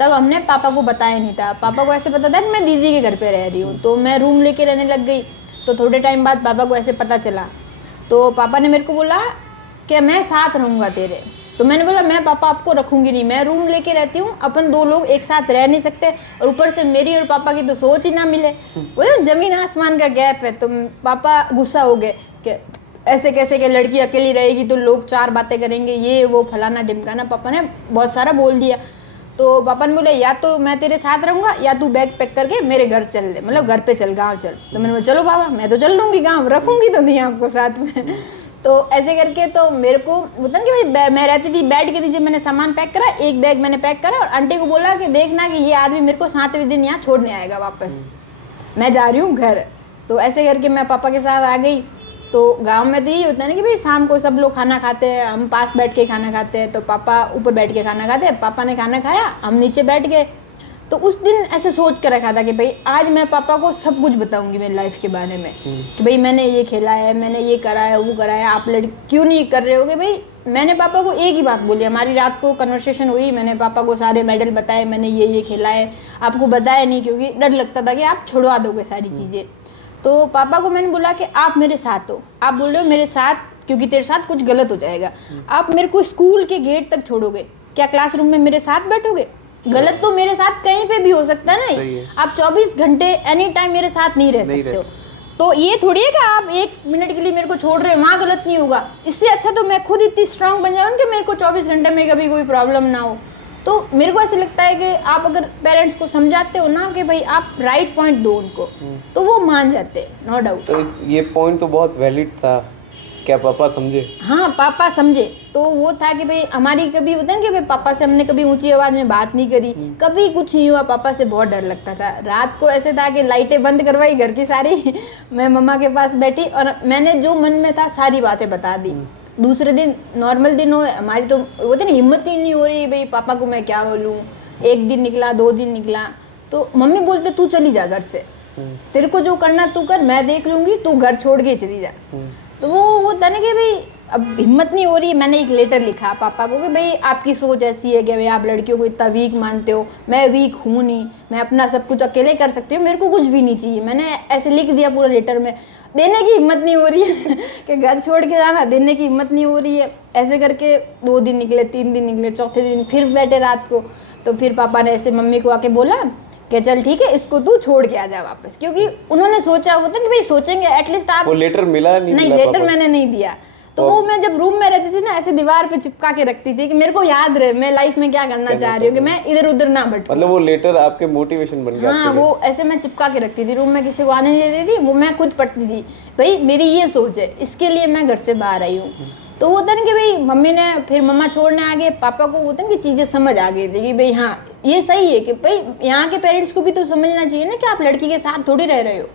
तब हमने पापा को बताया नहीं था। पापा को ऐसे पता था कि मैं दीदी के घर पे रह रही हूँ, तो मैं रूम लेके रहने लग गई। तो थोड़े टाइम बाद पापा को ऐसे पता चला, तो पापा ने मेरे को बोला कि मैं साथ रहूँगा तेरे। तो मैंने बोला मैं पापा आपको रखूँगी नहीं, मैं रूम लेके रहती हूँ, अपन दो लोग एक साथ रह नहीं सकते, और ऊपर से मेरी और पापा की तो सोच ही ना मिले, वो जमीन आसमान का गैप है। तो पापा गुस्सा हो गए कि ऐसे कैसे कि लड़की अकेली रहेगी तो लोग चार बातें करेंगे, ये वो फलाना ढिमकाना, पापा ने बहुत सारा बोल दिया। तो पापा ने बोले या तो मैं तेरे साथ रहूँगा या तू बैग पैक करके मेरे घर चल दे, मतलब घर पे चल, गाँव चल। तो मैंने बोला चलो पापा मैं तो चल लूँगी गाँव, रखूँगी तो नहीं आपको साथ में। तो ऐसे करके तो मेरे को होता ना कि भाई मैं रहती थी बेड के नीचे, मैंने सामान पैक करा, एक बैग मैंने पैक करा और आंटी को बोला कि देखना कि ये आदमी मेरे को 7वें दिन यहाँ छोड़ने आएगा वापस, मैं जा रही हूँ घर। तो ऐसे करके मैं पापा के साथ आ गई। तो गांव में तो यही होता है ना कि भाई शाम को सब लोग खाना खाते हैं, हम पास बैठ के खाना खाते हैं, तो पापा ऊपर बैठ के खाना खाते हैं। पापा ने खाना खाया, हम नीचे बैठ गए। तो उस दिन ऐसे सोच कर रखा था कि भाई आज मैं पापा को सब कुछ बताऊंगी मेरी लाइफ के बारे में, कि भाई मैंने ये खेला है, मैंने ये करा है, वो करा है, आप लड़की क्यों नहीं कर रहे होगे। भाई मैंने पापा को एक ही बात बोली, हमारी रात को कन्वर्सेशन हुई, मैंने पापा को सारे मेडल बताए, मैंने ये खेला है, आपको बताया नहीं क्योंकि डर लगता था कि आप छुड़वा दोगे सारी चीज़ें। तो पापा को मैंने बोला कि आप मेरे साथ हो, आप बोल रहे हो मेरे साथ क्योंकि तेरे साथ कुछ गलत हो जाएगा, आप मेरे को स्कूल के गेट तक छोड़ोगे क्या, क्लासरूम में मेरे साथ बैठोगे? गलत तो मेरे साथ कहीं पे भी हो सकता है ना, आप 24 घंटे एनी टाइम मेरे साथ नहीं रह सकते हो। तो ये थोड़ी है कि आप 1 मिनट के लिए मेरे को छोड़ रहे हो, वहाँ गलत नहीं होगा। इससे अच्छा तो मैं खुद इतनी स्ट्रांग बन जाऊँ कि मेरे को 24 घंटे में कभी कोई प्रॉब्लम ना हो। तो मेरे को ऐसे लगता है कि आप अगर पेरेंट्स को समझाते हो ना कि भाई आप राइट पॉइंट दो उनको, तो वो मान जाते हैं, नो डाउट। तो ये पॉइंट तो बहुत वैलिड था, क्या पापा समझे? हाँ पापा समझे। तो वो था कि भाई हमारी कभी होता है ना कि भाई पापा से हमने कभी ऊंची आवाज़ में बात नहीं करी, कभी कुछ नहीं हुआ। पापा से बहुत डर लगता था। रात को ऐसे था कि लाइटें बंद करवाई घर की सारी, मैं मम्मा के पास बैठी और मैंने जो मन में था सारी बातें बता दी। दूसरे दिन नॉर्मल दिन हो, हमारी तो वो तो हिम्मत ही नहीं हो रही भाई पापा को मैं क्या बोलूँ। 1 दिन निकला, 2 दिन निकला, तो मम्मी बोलते तू चली जा घर से, तेरे को जो करना तू कर, मैं देख लूँगी, तू घर छोड़ के चली जा। तो वो था ना कि भाई अब हिम्मत नहीं हो रही है। मैंने एक लेटर लिखा पापा को कि भाई आपकी सोच ऐसी है कि भाई आप लड़कियों को इतना वीक मानते हो, मैं वीक हूँ नहीं, मैं अपना सब कुछ अकेले कर सकती हूँ, मेरे को कुछ भी नहीं चाहिए। मैंने ऐसे लिख दिया पूरा लेटर में, देने की हिम्मत नहीं हो रही है कि घर छोड़ के जाना, देने की हिम्मत नहीं हो रही है। ऐसे करके 2 दिन निकले, 3 दिन निकले, चौथे दिन फिर बैठे रात को। तो फिर पापा ने ऐसे मम्मी को आके बोला कि चल ठीक है इसको तू छोड़ के आ जा वापस, क्योंकि उन्होंने सोचा होता कि भाई सोचेंगे एटलीस्ट आप। वो लेटर मिला नहीं लेटर मैंने नहीं दिया। तो वो मैं जब रूम में रहती थी ना ऐसे दीवार पे चिपका के रखती थी कि मेरे को याद रहे मैं लाइफ में क्या करना चाह रही हूँ, कि मैं इधर उधर ना भटकूं। मतलब वो लेटर आपके मोटिवेशन बन गया? हाँ वो ऐसे मैं चिपका के रखती थी रूम में, किसी को आने नहीं देती थी, वो मैं खुद पढ़ती थी भाई मेरी ये सोच है, इसके लिए मैं घर से बाहर आई हूँ। तो वो था ना कि भाई मम्मी ने फिर मम्मा छोड़ने आ गए, पापा को होता ना कि चीज़ें समझ आ गई थी कि भाई हाँ ये सही है कि भाई यहाँ के पेरेंट्स को भी तो समझना चाहिए ना कि आप लड़की के साथ थोड़ी रह रहे हो,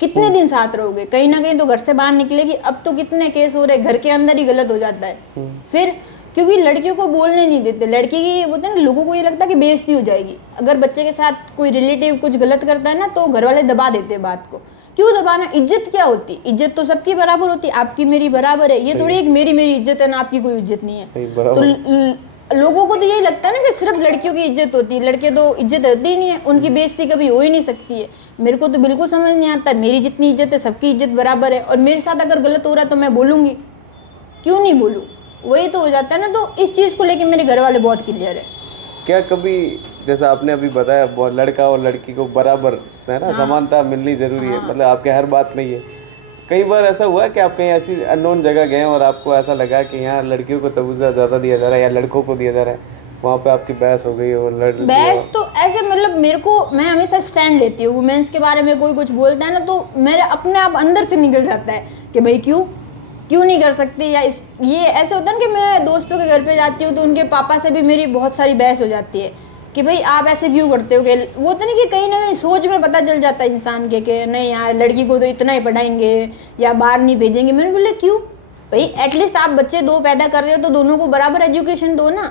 कितने दिन साथ रहोगे, कहीं ना कहीं तो घर से बाहर निकलेगी। अब तो कितने केस हो रहे, घर के अंदर ही गलत हो जाता है फिर, क्योंकि लड़कियों को बोलने नहीं देते। लड़की की होता है ना, लोगों को ये लगता है कि बेइज्जती हो जाएगी। अगर बच्चे के साथ कोई रिलेटिव कुछ गलत करता है ना तो घर वाले दबा देते हैं बात को। क्यों दबाना? इज्जत क्या होती? इज्जत तो सबकी बराबर होती है, आपकी मेरी बराबर है। ये थोड़ी एक मेरी इज्जत है ना आपकी कोई इज्जत नहीं है। तो लोगों को तो यही लगता है ना कि सिर्फ लड़कियों की इज्जत होती है, लड़के तो इज्जत होती ही नहीं है, उनकी बेइज्जती कभी हो ही नहीं सकती है। मेरे को तो बिल्कुल समझ नहीं आता, मेरी जितनी इज्जत है सबकी इज्जत बराबर है, और मेरे साथ अगर गलत हो रहा है तो मैं बोलूँगी, क्यों नहीं बोलूँ, वही तो हो जाता है ना। तो इस चीज़ को लेके मेरे घर वाले बहुत क्लियर है। क्या कभी जैसा आपने अभी बताया लड़का और लड़की को बराबर है ना, समानता मिलनी जरूरी है, मतलब आपके हर बात में ये कई बार ऐसा हुआ है कि आप कहीं ऐसी अननोन जगह गए और आपको ऐसा लगा कि यहाँ लड़कियों को तवज्जो ज़्यादा दिया जा रहा है या लड़कों को दिया जा रहा है, वहाँ पे आपकी बहस हो गई और बहस तो ऐसे मतलब मेरे को, मैं हमेशा स्टैंड लेती हूँ, वुमेन्स के बारे में कोई कुछ बोलता है ना तो मेरे अपने आप अंदर से निकल जाता है कि भाई क्यों नहीं कर सकती, या ये ऐसे होता है ना कि मैं दोस्तों के घर पे जाती हूँ तो उनके पापा से भी मेरी बहुत सारी बहस हो जाती है कि भाई आप ऐसे क्यों करते हो, कि वो तो नहीं कि कहीं ना कहीं सोच में पता चल जाता है इंसान के कि नहीं यार लड़की को तो इतना ही पढ़ाएंगे या बाहर नहीं भेजेंगे। मैंने बोले क्यों भाई, एटलीस्ट आप बच्चे दो पैदा कर रहे हो तो दोनों को बराबर एजुकेशन दो ना,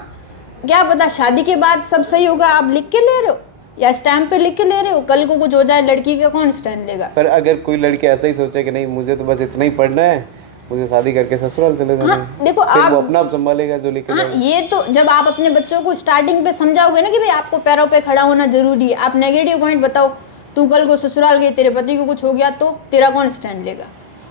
क्या पता शादी के बाद सब सही होगा, आप लिख के ले रहे हो या स्टैम्प पे लिख के ले रहे हो, कल को कुछ हो जाए लड़की का कौन स्टैंड लेगा। पर अगर कोई लड़की ऐसा ही सोचे कि नहीं मुझे तो बस इतना ही पढ़ना है, मुझे शादी करके ससुराल चले जाना है, देखो फिर आप वो अपना आप संभालेगा जो लेके हाँ, ये तो जब आप अपने बच्चों को स्टार्टिंग पे समझाओगे ना कि भाई आपको पैरों पे खड़ा होना जरूरी है, आप नेगेटिव पॉइंट बताओ, तू कल को ससुराल गई तेरे पति को कुछ हो गया तो तेरा कौन स्टैंड लेगा।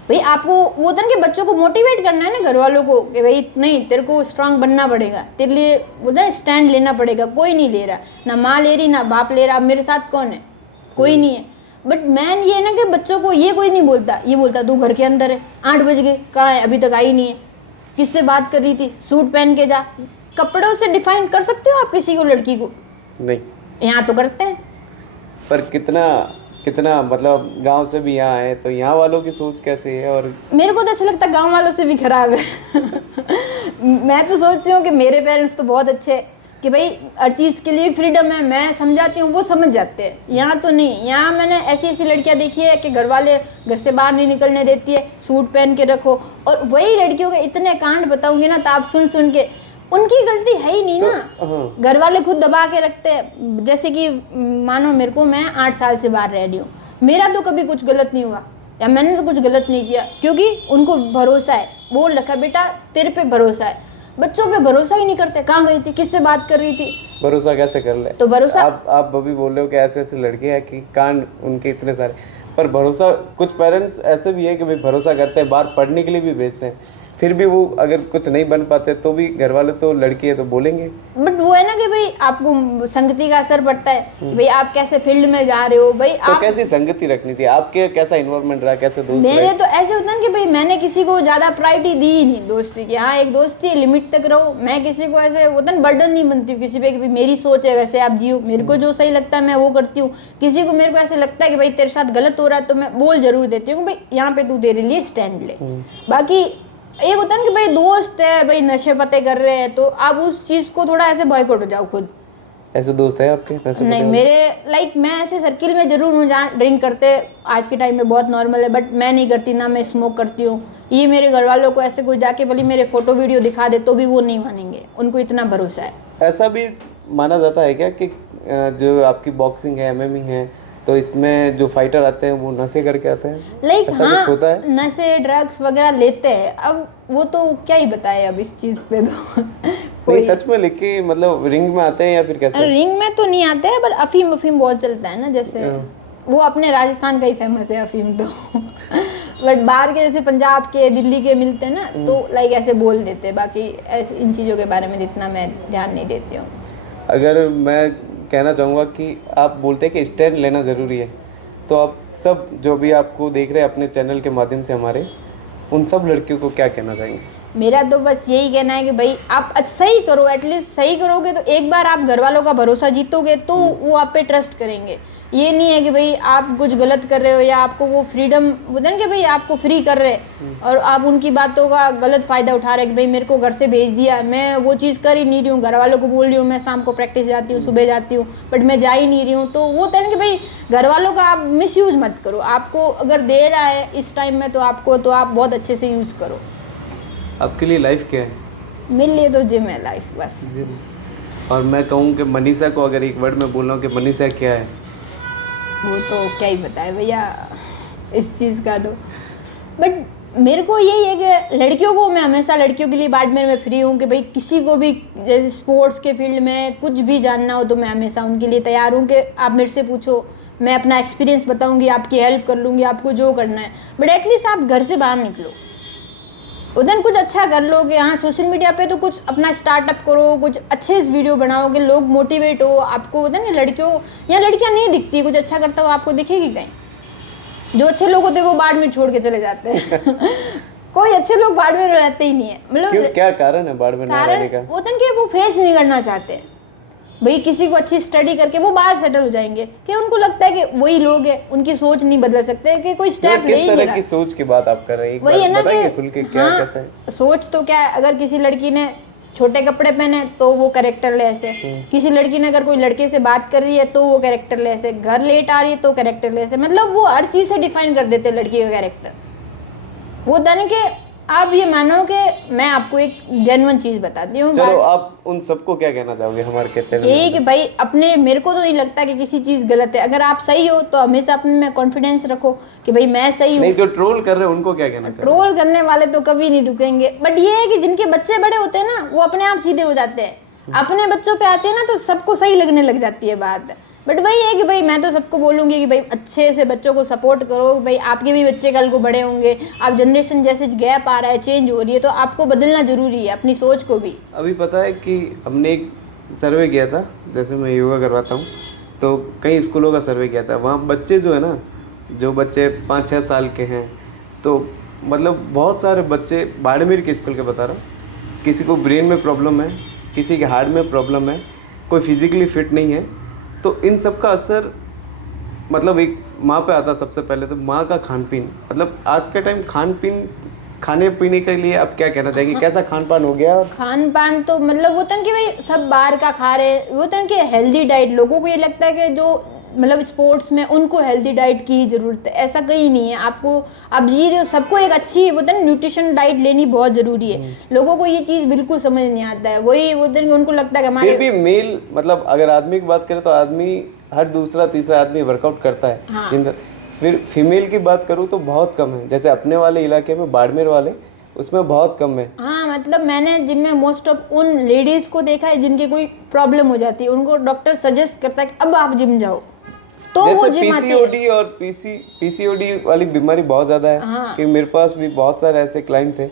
भाई आपको वो था ना कि बच्चों को मोटिवेट करना है ना घर वालों को कि भाई नहीं तेरे को स्ट्रांग बनना पड़ेगा, तेरे लिए वो था स्टैंड लेना पड़ेगा, कोई नहीं ले रहा, ना माँ ले रही ना बाप ले रहा, अब मेरे साथ कौन है, कोई नहीं है। बट मैन ये ना कि बच्चों को ये कोई नहीं बोलता, ये बोलता तू घर के अंदर है, 8 बज गए कहाँ है, अभी तक आई नहीं है, किससे बात कर रही थी, सूट पहन के जा। कपड़ों से डिफाइन कर सकते हो आप किसी को, लड़की को? नहीं। यहाँ तो करते हैं। पर कितना मतलब गांव से भी यहाँ आए तो यहाँ वालों की सोच कैसी है? और मेरे को तो ऐसा लगता है गांव वालों से भी खराब है मैं तो सोचती हूँ कि मेरे पेरेंट्स तो बहुत अच्छे हैं कि भाई हर चीज़ के लिए फ्रीडम है, मैं समझाती हूँ वो समझ जाते हैं। यहाँ तो नहीं, यहाँ मैंने ऐसी लड़कियाँ देखी है कि घर वाले घर से बाहर नहीं निकलने देती है, सूट पहन के रखो, और वही लड़कियों के इतने कांड बताऊंगी ना तो आप सुन के उनकी गलती है ही नहीं ना, घर वाले खुद दबा के रखते हैं। जैसे कि मानो मेरे को, मैं 8 साल से बाहर रह रही हूँ, मेरा तो कभी कुछ गलत नहीं हुआ या मैंने तो कुछ गलत नहीं किया, क्योंकि उनको भरोसा है, बोल रखा बेटा तेरे पे भरोसा है। बच्चों पे भरोसा ही नहीं करते, कहाँ गई थी, किससे बात कर रही थी, भरोसा कैसे कर ले? तो भरोसा आप अभी बोल रहे हो कि ऐसे लड़के हैं कि कांड उनके इतने सारे, पर भरोसा कुछ पेरेंट्स ऐसे भी है कि भाई भरोसा करते हैं, बाहर पढ़ने के लिए भी भेजते हैं, फिर भी वो अगर कुछ नहीं बन पाते तो भी घर वाले तो लड़की है तो बोलेंगे। बट वो है ना कि भाई आपको संगति का असर पड़ता है कि भाई आप कैसे फील्ड में जा रहे हो, भाई तो आप कैसी संगति रखनी थी आपके, कैसा इन्वॉल्वमेंट रहा, कैसे दोस्त मेरे तो ऐसे होता है कि भाई मैंने किसी को ज्यादा प्रायोरिटी दी ही नहीं दोस्ती की। हाँ एक दोस्ती है, लिमिट तक रहो, मैं किसी को ऐसे होता है बर्डन नहीं बनती हूँ किसी पे कि भाई मेरी सोच है वैसे आप जियो, मेरे को जो सही लगता है मैं वो करती हूँ। किसी को मेरे को ऐसे लगता है कि भाई तेरे साथ गलत हो रहा है तो मैं बोल जरूर देती हूँ भाई यहाँ पे तू तेरे लिए स्टैंड ले। बाकी एक होता है ना कि भाई दोस्त है, भाई नशे पते कर रहे हैं तो आप उस चीज को थोड़ा ऐसे बॉयकॉट हो जाओ खुद। ऐसे दोस्त है आपके? नहीं मेरे मैं ऐसे सर्किल में जरूर हूँ जहाँ ड्रिंक करते आज के टाइम में बहुत नॉर्मल है, बट मैं नहीं करती, ना मैं स्मोक करती हूँ। ये मेरे घर वालों को ऐसे कोई जाके भले मेरे फोटो वीडियो दिखा दे तो भी वो नहीं मानेंगे, उनको इतना भरोसा है। ऐसा भी माना जाता है क्या कि जो आपकी बॉक्सिंग है, एमएमए है, तो इसमें जो फाइटर आते हैं वो नशे करके आते हैं? लाइक हाँ, होता है? नशे ड्रग्स वगैरह लेते हैं। अब वो तो क्या ही बताए अब इस चीज पे तो नहीं सच में लिख के मतलब रिंग में आते हैं या फिर कैसे? रिंग में तो नहीं आते हैं, पर अफीम बहुत चलता है ना, जैसे वो अपने राजस्थान का ही फेमस है अफीम तो बट बाहर के जैसे पंजाब के, दिल्ली के मिलते हैं ना तो लाइक ऐसे बोल देते हैं। बाकी ऐसे इन चीज़ों के बारे में जितना मैं ध्यान नहीं देती हूँ। अगर मैं कहना चाहूँगा कि आप बोलते हैं कि स्टैंड लेना ज़रूरी है, तो आप सब जो भी आपको देख रहे हैं अपने चैनल के माध्यम से हमारे, उन सब लड़कियों को क्या कहना चाहेंगे? मेरा तो बस यही कहना है कि भाई आप अच्छा ही करो, एटलीस्ट सही करोगे तो एक बार आप घर वालों का भरोसा जीतोगे तो वो आप पे ट्रस्ट करेंगे। ये नहीं है कि भाई आप कुछ गलत कर रहे हो या आपको वो फ्रीडम बोलते हैं कि भाई आपको फ्री कर रहे और आप उनकी बातों का गलत फ़ायदा उठा रहे कि भाई मेरे को घर से भेज दिया, मैं वो चीज़ कर ही नहीं रही हूँ, घर वालों को बोल रही हूँ मैं शाम को प्रैक्टिस जाती हूँ, सुबह जाती हूँ, बट मैं जा ही नहीं रही हूँ। तो वो है कि भाई घर वालों का आप मिसयूज़ मत करो। आपको अगर दे रहा है इस टाइम में तो आप बहुत अच्छे से यूज़ करो। आपके लिए लाइफ क्या है? मेरे लिए तो जिम है लाइफ बस। और मैं कहूँ कि मनीषा को अगर एक वर्ड में बोल रहा हूँ कि मनीषा क्या है, वो तो क्या ही बताए भैया इस चीज़ का तो। बट मेरे को यही है कि लड़कियों को, मैं हमेशा लड़कियों के लिए बाड़मेर में फ्री हूँ कि भाई किसी को भी जैसे स्पोर्ट्स के फील्ड में कुछ भी जानना हो तो मैं हमेशा उनके लिए तैयार हूँ कि आप मेरे से पूछो, मैं अपना एक्सपीरियंस बताऊँगी, आपकी हेल्प कर लूँगी, आपको जो करना है। बट एटलीस्ट आप घर से बाहर निकलो, उधर कुछ अच्छा कर लो कि हाँ सोशल मीडिया पे तो कुछ अपना स्टार्टअप करो, कुछ अच्छे वीडियो बनाओगे, लोग मोटिवेट हो, आपको होता है ना लड़कियों या लड़कियाँ नहीं दिखती, कुछ अच्छा करता हो आपको दिखेगी कहीं? जो अच्छे लोग होते हैं वो बाड़मेर छोड़ के चले जाते हैं कोई अच्छे लोग बाड़मेर रहते ही नहीं है। मतलब क्या कारण है बाड़मेर ना रहने का? कारण होता है कि वो फेस नहीं करना चाहते भाई, किसी को अच्छी स्टडी करके वो बाहर सेटल हो जाएंगे कि उनको लगता है कि वही लोग हैं, उनकी सोच नहीं बदल सकते कि कोई स्टेप ले ही नहीं रहा। किस तरह की सोच की बात आप कर रहे हैं? वही है ना कि खुल के क्या हाँ, कैसा है? सोच तो क्या है, अगर किसी लड़की ने छोटे कपड़े पहने तो वो कैरेक्टर लेस है, किसी लड़की ने अगर कोई लड़के से बात कर रही है तो वो कैरेक्टर लेस है, घर लेट आ रही है तो कैरेक्टर लेस है। मतलब वो हर चीज़ से डिफाइन कर देते हैं लड़की का कैरेक्टर। वो होता है कि आप ये मानो कि मैं आपको एक जेन्युइन चीज़ बताती हूँ। चलो आप उन सबको क्या कहना चाहोगे हमारे कहते हैं? यही कि भाई अपने, मेरे को तो नहीं लगता कि किसी चीज़ गलत है। अगर आप सही हो तो हमेशा अपने में कॉन्फिडेंस रखो कि भाई मैं सही हूँ। नहीं, जो ट्रोल कर रहे हैं उनको क्या कहना चाहोगे? ट्रोल करने वाले तो कभी नहीं रुकेंगे, बट ये है कि जिनके बच्चे बड़े होते हैं ना वो अपने आप सीधे हो जाते हैं। अपने बच्चों पे आते हैं ना तो सबको सही लगने लग जाती है बात। बट वही है कि भाई मैं तो सबको बोलूँगी कि भाई अच्छे से बच्चों को सपोर्ट करो। भाई आपके भी बच्चे कल को बड़े होंगे, आप जनरेशन जैसे गैप आ रहा है, चेंज हो रही है, तो आपको बदलना ज़रूरी है अपनी सोच को भी। अभी पता है कि हमने एक सर्वे किया था, जैसे मैं योगा करवाता हूँ तो कई स्कूलों का सर्वे किया था। वहाँ बच्चे जो है ना, जो बच्चे 5-6 साल के हैं, तो मतलब बहुत सारे बच्चे बाड़मेर के स्कूल के बता रहा हूँ, किसी को ब्रेन में प्रॉब्लम है, किसी के हार्ट में प्रॉब्लम है, कोई फिजिकली फिट नहीं है। तो इन सब का असर मतलब एक माँ पे आता सबसे पहले। तो माँ का खान पीन, मतलब आज के टाइम खाने पीने के लिए आप क्या कहना चाहेंगे? कैसा खान पान हो गया? खान पान तो मतलब होता है कि भाई सब बाहर का खा रहे हैं, होता है कि हेल्दी डाइट। लोगों को ये लगता है कि जो मतलब स्पोर्ट्स में उनको हेल्दी डाइट की ही ज़रूरत है, ऐसा कहीं नहीं है। आपको आप जी रहे हो, सबको एक अच्छी होता है न्यूट्रिशन डाइट लेनी बहुत ज़रूरी है। लोगों को ये चीज़ बिल्कुल समझ नहीं आता है। वही होता है कि उनको लगता है कि हमारे फिर भी मेल, मतलब अगर आदमी की बात करें तो आदमी हर दूसरा तीसरा आदमी वर्कआउट करता है। हाँ। फिर फीमेल की बात करूँ तो बहुत कम है। जैसे अपने वाले इलाके में बाड़मेर वाले, उसमें बहुत कम है। हाँ, मतलब मैंने जिम में मोस्ट ऑफ उन लेडीज़ को देखा है जिनकी कोई प्रॉब्लम हो जाती है, उनको डॉक्टर सजेस्ट करता है कि अब आप जिम जाओ, तो वो जिम आते हैं। पीसीओडी और पीसीओडी वाली बीमारी बहुत ज़्यादा है। हाँ। कि मेरे पास भी बहुत सारे ऐसे क्लाइंट थे,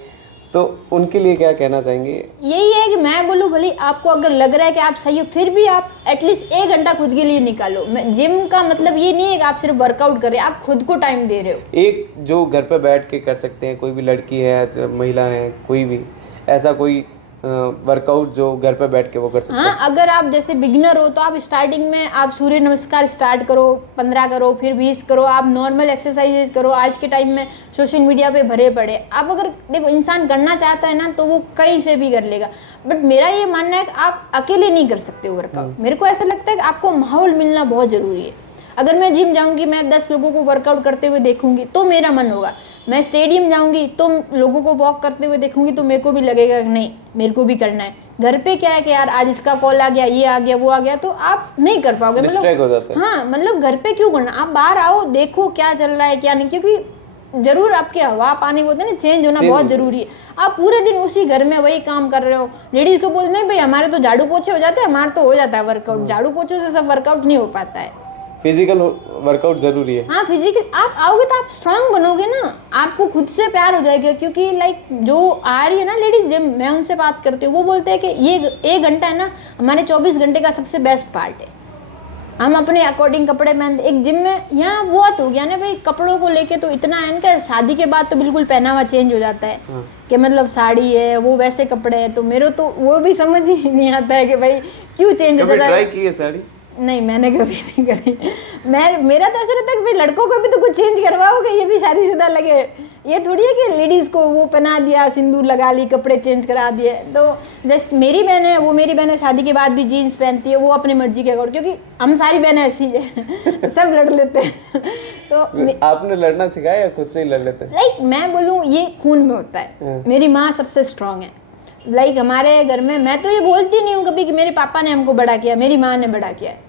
तो उनके लिए क्या कहना चाहेंगे? यही है कि मैं बोलूँ भले आपको अगर लग रहा है कि आप सही हो, फिर भी आप एटलीस्ट 1 घंटा खुद के लिए निकालो। जिम का मतलब ये नहीं है कि आप सिर्फ वर्कआउट करें, आप खुद को टाइम दे रहे हो। एक जो घर पे बैठ के कर सकते हैं, कोई भी लड़की है, महिला है, कोई भी ऐसा कोई वर्कआउट जो घर पे बैठ के वो कर सकते हैं। हाँ, अगर आप जैसे बिगिनर हो तो आप स्टार्टिंग में आप सूर्य नमस्कार स्टार्ट करो, 15 करो, फिर 20 करो, आप नॉर्मल एक्सरसाइजेज करो। आज के टाइम में सोशल मीडिया पे भरे पड़े, आप अगर देखो इंसान करना चाहता है ना तो वो कहीं से भी कर लेगा। बट मेरा ये मानना है कि आप अकेले नहीं कर सकते वर्कआउट। मेरे को ऐसा लगता है कि आपको माहौल मिलना बहुत ज़रूरी है। अगर मैं जिम जाऊंगी, मैं 10 लोगों को वर्कआउट करते हुए देखूंगी तो मेरा मन होगा। मैं स्टेडियम जाऊंगी तो लोगों को वॉक करते हुए देखूंगी तो मेरे को भी लगेगा कि नहीं मेरे को भी करना है। घर पे क्या है कि यार आज इसका कॉल आ गया, ये आ गया, वो आ गया, तो आप नहीं कर पाओगे। डिस्ट्रैक्ट हो जाते हैं। हाँ, मतलब घर पे क्यों करना, आप बाहर आओ, देखो क्या चल रहा है क्या नहीं, क्योंकि जरूर आपके हवा पानी बोलते हैं ना, चेंज होना बहुत जरूरी है। आप पूरे दिन उसी घर में वही काम कर रहे हो। लेडीज को बोलते हैं भाई हमारे तो झाड़ू पोछे हो जाते हैं, हमारा तो हो जाता है वर्कआउट। झाड़ू पोछे से सब वर्कआउट नहीं हो पाता है। फिजिकल वर्कआउट जरूरी है। हाँ, फिजिकल आप आओगे तो आप स्ट्रांग बनोगे ना, आपको खुद से प्यार हो जाएगा। क्योंकि लाइक जो आ रही है ना लेडीज जिम, मैं उनसे बात करती हूँ, वो बोलते हैं कि ये 1 घंटा है ना हमारे 24 घंटे का सबसे बेस्ट पार्ट है। हम अपने अकॉर्डिंग कपड़े पहनते एक जिम में। यहाँ बहुत हो गया ना भाई, कपड़ों को लेके तो इतना है इनका, शादी के बाद तो बिल्कुल पहनावा चेंज हो जाता है। कि मतलब साड़ी है वो वैसे कपड़े हैं, तो मेरे तो वो भी समझ ही नहीं आता है कि भाई क्यों चेंज हो जाता है। ट्राई की है साड़ी? नहीं, मैंने कभी नहीं करी। मेरा तो ऐसा रहता है कि भाई लड़कों को भी तो कुछ चेंज करवाओगे, ये भी शादीशुदा लगे। ये थोड़ी है कि लेडीज़ को वो पहना दिया, सिंदूर लगा ली, कपड़े चेंज करा दिए। तो जैसे मेरी बहन है, वो मेरी बहन है शादी के बाद भी जीन्स पहनती है, वो अपनी मर्जी के अकॉर्डिंग, क्योंकि हम सारी बहनें ऐसी है सब लड़ लेते हैं। तो आपने लड़ना सिखाया या खुद से ही लड़ लेते हैं? लाइक मैं बोलूँ ये खून में होता है। मेरी माँ सबसे स्ट्रांग है। लाइक हमारे घर में मैं तो ये बोलती नहीं हूँ कभी कि मेरे पापा ने हमको बड़ा किया, मेरी माँ ने बड़ा किया है।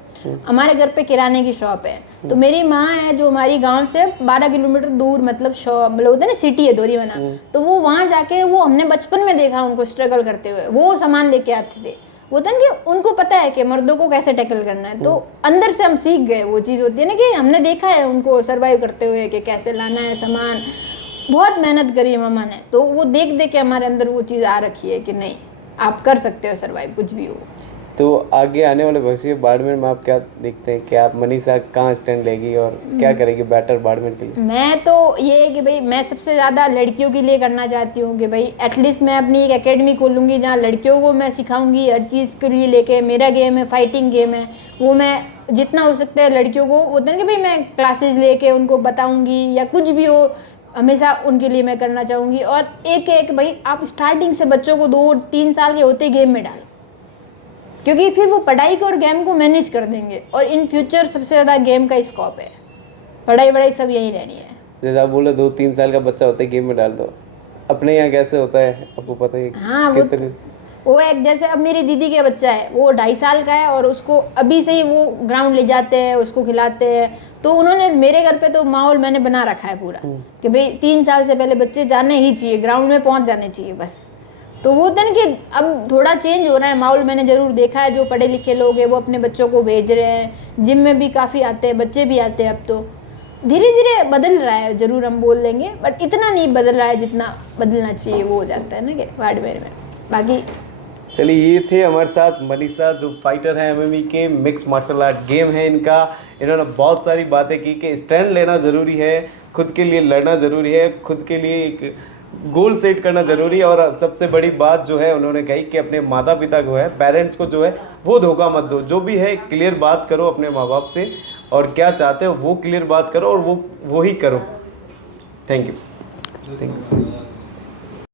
हमारे घर पे किराने की शॉप है, तो मेरी माँ है जो हमारी गांव से 12 किलोमीटर दूर मतलब शॉप मतलब होता है ना सिटी है दोरीवाना, तो वो वहाँ जाके वो हमने बचपन में देखा उनको स्ट्रगल करते हुए, वो सामान लेके आते थे। वो था ना कि उनको पता है कि मर्दों को कैसे टैकल करना है, तो अंदर से हम सीख गए। वो चीज़ होती है ना कि हमने देखा है उनको सर्वाइव करते हुए कि कैसे लाना है सामान, बहुत मेहनत करी है मम्मा ने, तो वो देख देख के हमारे अंदर वो चीज़ आ रखी है कि नहीं आप कर सकते हो सर्वाइव कुछ भी हो। तो आगे आने वाले भविष्य बाड़मेर में आप क्या देखते हैं कि आप मनीषा कहाँ स्टैंड लेगी और क्या करेगी बेटर बाड़मेर के लिए? मैं तो ये है कि भाई मैं सबसे ज़्यादा लड़कियों के लिए करना चाहती हूँ कि भाई एटलीस्ट मैं अपनी एक एकेडमी खोलूँगी जहाँ लड़कियों को मैं सिखाऊंगी हर चीज़ के लिए। लेके मेरा गेम है फाइटिंग गेम है, वो मैं जितना हो सकता है लड़कियों को होता है कि भाई मैं क्लासेस लेके उनको बताऊँगी या कुछ भी हो, हमेशा उनके लिए मैं करना चाहूँगी। और एक एक भाई आप स्टार्टिंग से बच्चों को 2-3 साल के होते गेम में डालो, क्योंकि फिर वो पढ़ाई को और गेम को मैनेज कर देंगे। और इन फ्यूचर सबसे ज़्यादा गेम का स्कोप है, पढ़ाई सब यहीं रहनी है। जैसे आप बोले 2-3 साल का बच्चा होता है गेम में डाल दो, अपने यहाँ कैसे होता है आपको पता है? हाँ वो एक जैसे अब मेरी दीदी का बच्चा है वो 2.5 साल का है और उसको अभी से ही वो ग्राउंड ले जाते हैं, उसको खिलाते हैं। तो उन्होंने मेरे घर पे तो माहौल मैंने बना रखा है पूरा कि भाई 3 साल से पहले बच्चे जाने ही चाहिए, ग्राउंड में पहुंच जाने चाहिए बस। तो वो होता है ना कि अब थोड़ा चेंज हो रहा है माहौल, मैंने ज़रूर देखा है। जो पढ़े लिखे लोग हैं वो अपने बच्चों को भेज रहे हैं, जिम में भी काफ़ी आते हैं बच्चे भी आते हैं। अब तो धीरे धीरे बदल रहा है, ज़रूर हम बोल देंगे, बट इतना नहीं बदल रहा है जितना बदलना चाहिए। वो हो जाता है ना कि बाड़मेर में। बाकी चलिए ये थे हमारे साथ मनीषा जो फाइटर हैं एमएमए के, मिक्स मार्शल आर्ट गेम है इनका। इन्होंने बहुत सारी बातें की कि स्टैंड लेना ज़रूरी है, खुद के लिए लड़ना ज़रूरी है, खुद के लिए एक गोल सेट करना ज़रूरी है। और सबसे बड़ी बात जो है उन्होंने कही कि अपने माता पिता को है, पेरेंट्स को जो है वो धोखा मत दो। जो भी है क्लियर बात करो अपने माँ बाप से और क्या चाहते हो वो क्लियर बात करो और वो ही करो। Thank you.